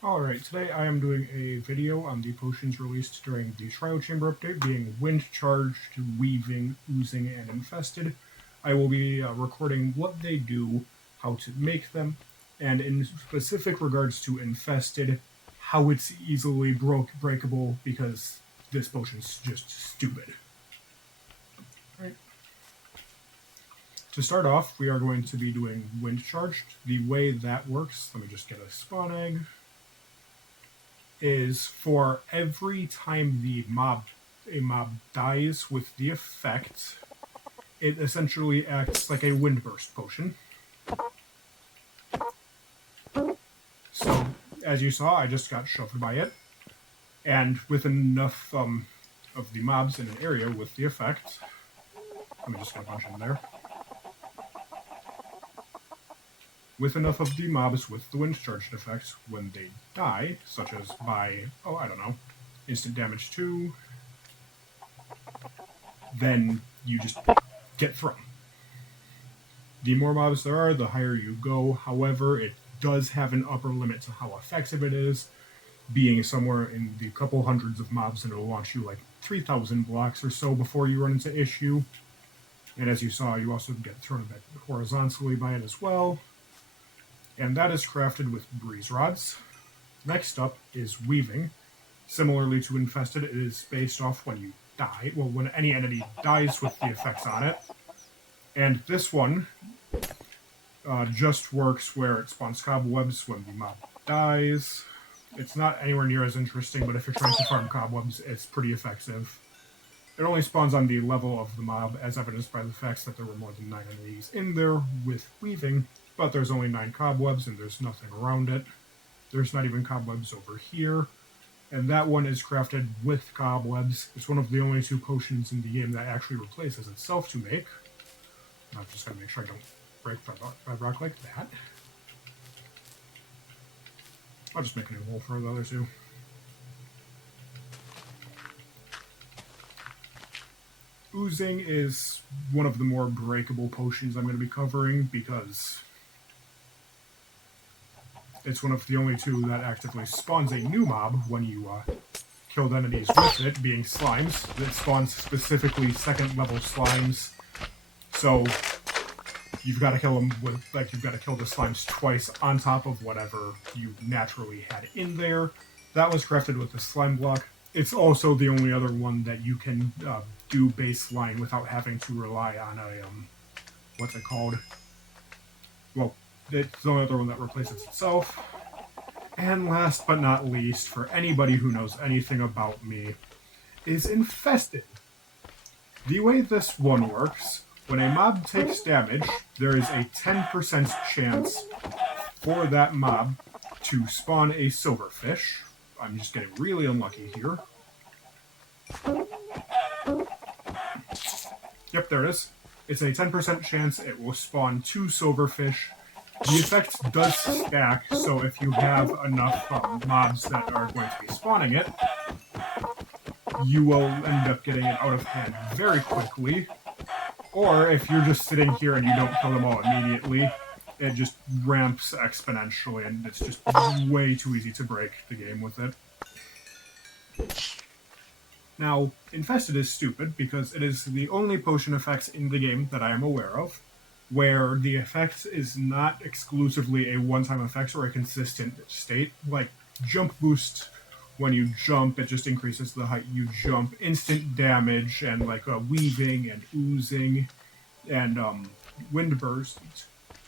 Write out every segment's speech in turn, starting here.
Alright, today I am doing a video on the potions released during the Trio Chamber update, being Wind Charged, Weaving, Oozing, and Infested. I will be recording what they do, how to make them, and in specific regards to Infested, how it's easily breakable because this potion's just stupid. Right. To start off, we are going to be doing Wind Charged. The way that works, let me just get a spawn egg, is for every time a mob dies with the effect, it essentially acts like a wind burst potion. So, as you saw, I just got shoved by it, and with enough of the mobs in an area with the effect, let me just get a bunch in there. With enough of the mobs with the wind charged effect, when they die, such as by, instant damage 2, then you just get thrown. The more mobs there are, the higher you go. However, it does have an upper limit to how effective it is, being somewhere in the couple hundreds of mobs, and it'll launch you like 3,000 blocks or so before you run into issue. And as you saw, you also get thrown a bit horizontally by it as well. And that is crafted with breeze rods. Next up is weaving. Similarly to infested, it is based off when you die. Well, when any entity dies with the effects on it. And this one just works where it spawns cobwebs when the mob dies. It's not anywhere near as interesting, but if you're trying to farm cobwebs, it's pretty effective. It only spawns on the level of the mob, as evidenced by the fact that there were more than 9 enemies in there with weaving, but there's only 9 cobwebs and there's nothing around it. There's not even cobwebs over here. And that one is crafted with cobwebs. It's one of the only 2 potions in the game that actually replaces itself to make. I'm just going to make sure I don't break bedrock like that. I'll just make a new hole for the other 2. Oozing is one of the more breakable potions I'm going to be covering because it's one of the only 2 that actively spawns a new mob when you kill enemies with it, being slimes. It spawns specifically 2nd level slimes. So you've got to kill them with, you've got to kill the slimes twice on top of whatever you naturally had in there. That was crafted with the slime block. It's also the only other one that you can do baseline without having to rely on a, what's it called? Well, it's the only other one that replaces itself. And last but not least, for anybody who knows anything about me, is Infested. The way this one works, when a mob takes damage, there is a 10% chance for that mob to spawn a silverfish. I'm just getting really unlucky here. Yep, there it is. It's a 10% chance it will spawn 2 silverfish. The effect does stack, so if you have enough mobs that are going to be spawning it, you will end up getting it out of hand very quickly. Or if you're just sitting here and you don't kill them all immediately, it just ramps exponentially, and it's just way too easy to break the game with it. Now, Infested is stupid because it is the only potion effects in the game that I am aware of where the effect is not exclusively a one-time effect or a consistent state. Like jump boost, when you jump, it just increases the height you jump. Instant damage and like weaving and oozing and wind burst,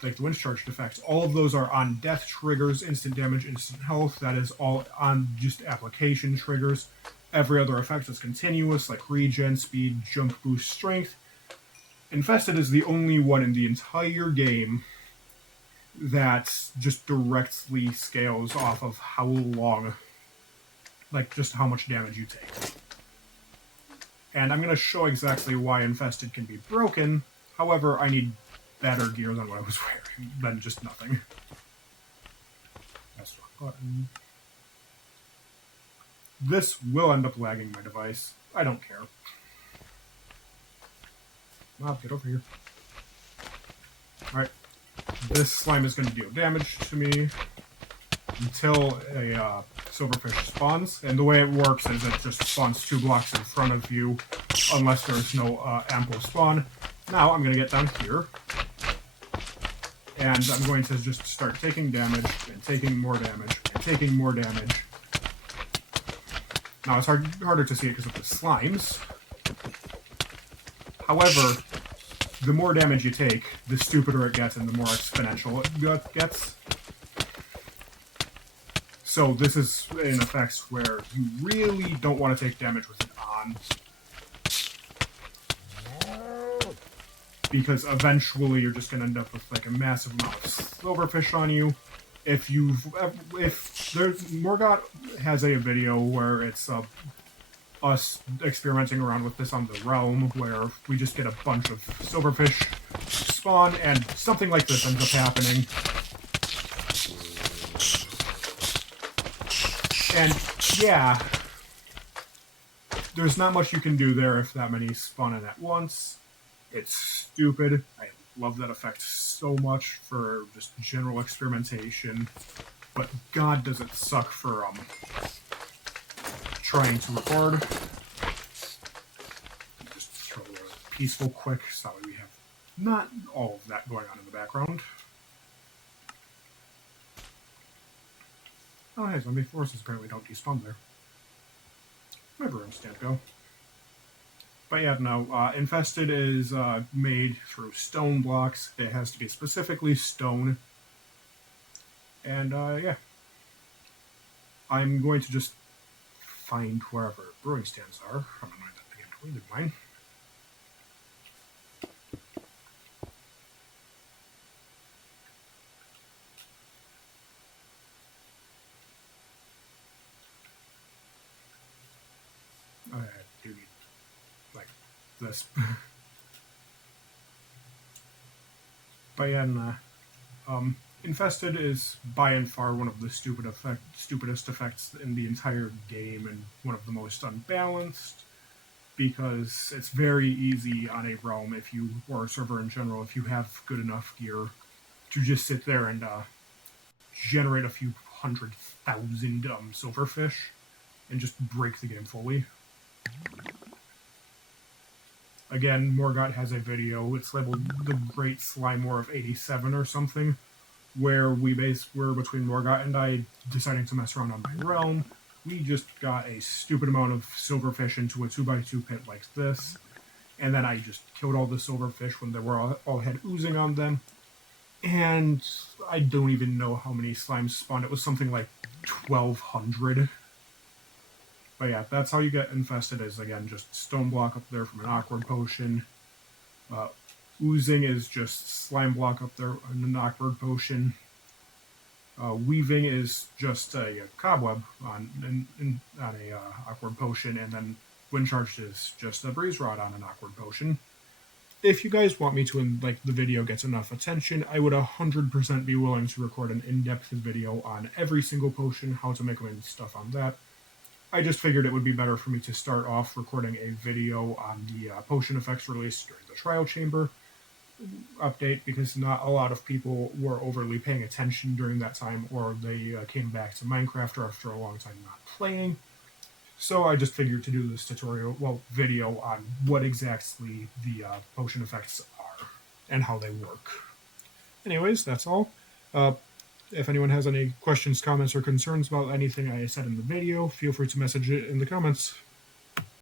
like the wind charged effects, all of those are on death triggers, instant damage, instant health. That is all on just application triggers. Every other effect is continuous, like regen, speed, jump boost, strength. Infested is the only one in the entire game that just directly scales off of how long, like just how much damage you take. And I'm going to show exactly why Infested can be broken. However, I need better gear than what I was wearing, than just nothing. That's the wrong button. This will end up lagging my device. I don't care. Mob, get over here. Alright. This slime is going to deal damage to me. until a silverfish spawns. And the way it works is it just spawns 2 blocks in front of you, unless there's no ample spawn. Now I'm going to get down here, and I'm going to just start taking damage, and taking more damage, and taking more damage. Now it's harder to see it because of the slimes. However, the more damage you take, the stupider it gets and the more exponential it gets. So this is an effect where you really don't want to take damage with it on, because eventually you're just going to end up with like a massive amount of silverfish on you. If Morgott has a video where it's us experimenting around with this on the realm, where we just get a bunch of silverfish spawn, and something like this ends up happening. And yeah, there's not much you can do there if that many spawn in at once. It's stupid. I love that effect so much for just general experimentation, but god does it suck for trying to record. Just throw a peaceful quick so we have not all of that going on in the background. Oh hey, zombie forces apparently don't despawn there. Wherever room stand go. But yeah, no, Infested is made through stone blocks. It has to be specifically stone. And yeah. I'm going to just find wherever brewing stands are. I'm going to mind that again, totally did mine. I do need, like, this. But yeah, Infested is by and far one of the stupidest effects in the entire game, and one of the most unbalanced, because it's very easy on a realm, if you, or a server in general, if you have good enough gear, to just sit there and generate a few 100,000 silverfish and just break the game fully. Again, Morgott has a video, it's labeled The Great Slime War of 87 or something, where we're between Morgott and I deciding to mess around on my realm. We just got a stupid amount of silverfish into a 2x2 pit like this, and then I just killed all the silverfish when they were all had oozing on them, and I don't even know how many slimes spawned. It was something like 1,200. But yeah, that's how you get Infested, is again just stone block up there from an awkward potion. Oozing is just slime block up there in an awkward potion. Weaving is just a cobweb on a awkward potion, and then Wind Charged is just a breeze rod on an awkward potion. If you guys want me to, and like the video gets enough attention, I would 100% be willing to record an in-depth video on every single potion, how to make them and stuff on that. I just figured it would be better for me to start off recording a video on the potion effects released during the Trial Chamber update, because not a lot of people were overly paying attention during that time, or they came back to Minecraft after a long time not playing. So I just figured to do this video on what exactly the potion effects are and how they work. Anyways, that's all. If anyone has any questions, comments, or concerns about anything I said in the video, feel free to message it in the comments.